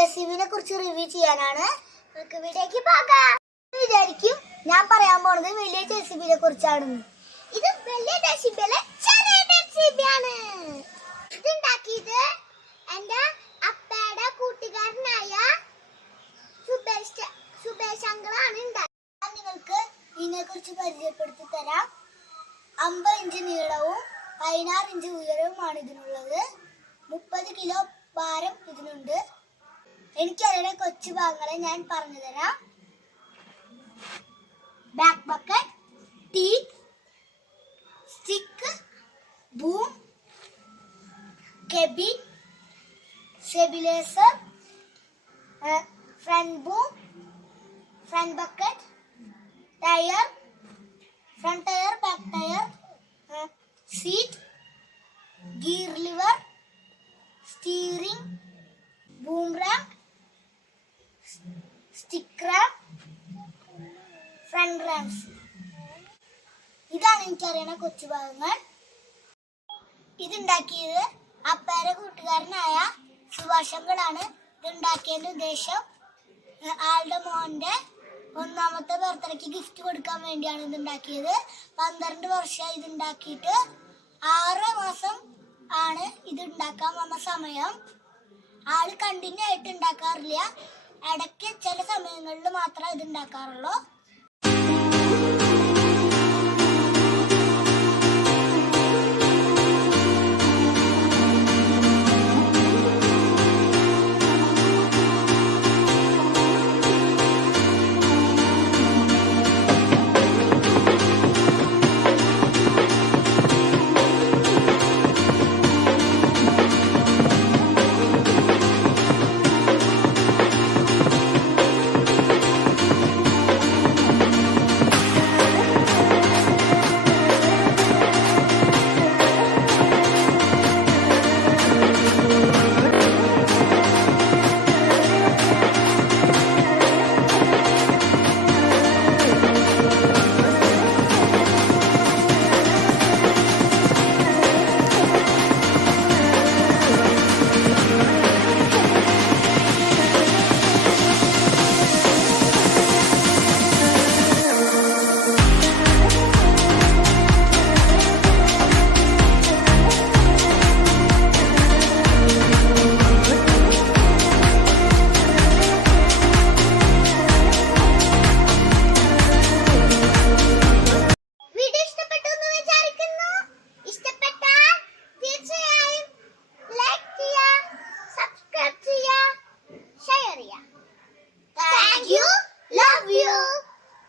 JCBനെ കുറിച്ച് റിവ്യൂ ചെയ്യാനാണ്. നമുക്ക് വീഡിയോക്ക് പോകാം. വിചാരിക്കും ഞാൻ പറയാൻ പോണത് വലിയ JCBനെ കുറിച്ചാണെന്ന്. ഇത് വലിയ JCB അല്ല, ചെറിയ JCB ആണ്. ഇതുണ്ടാക്കിയത് എന്റെ അപ്പയുടെ കൂട്ടുകാരനായ സുബേഷ് അങ്കിളാണ് ഉണ്ടാക്കിയത്. ഞാൻ നിങ്ങൾക്ക് ഇതിനെ കുറിച്ച് പരിചയപ്പെടുത്തി തരാം. 50 ഇഞ്ച് നീളവും 16 ഇഞ്ച് ഉയരവുമാണ് ഇതിനുള്ളത്. 30 കിലോ ഭാരം ഇതിനുണ്ട്. എനിക്കതിനെ കൊച്ചു ഭാഗങ്ങളെ ഞാൻ പറഞ്ഞു തരാം. Back bucket, teeth, stick, boom, cabin, stabiliser, front boom, front bucket, tyre, front tyre, back tyre, seat, gear lever, steering, boom ram, stick ram, front rams. ഇതാണ് എനിക്കറിയണ കൊച്ചു ഭാഗങ്ങൾ. ഇതുണ്ടാക്കിയത് അപ്പയുടെ കൂട്ടുകാരനായ സുഭാഷ് അങ്കിളാണ്. ഇതുണ്ടാക്കിയതിന്റെ ഉദ്ദേശം ആളുടെ മോന്റെ 1ാമത്തെ ബർത്ത്ഡേക്ക് ഗിഫ്റ്റ് കൊടുക്കാൻ വേണ്ടിയാണ് ഇതുണ്ടാക്കിയത്. 12 വർഷം ഇതുണ്ടാക്കിയിട്ട് 6 മാസം ആണ് ഇത് ഉണ്ടാക്കാൻ വന്ന സമയം. ആള് കണ്ടിന്യൂ ആയിട്ട് ഉണ്ടാക്കാറില്ല, ഇടയ്ക്ക് ചില സമയങ്ങളിൽ മാത്രമേ ഇത് ഉണ്ടാക്കാറുള്ളൂ.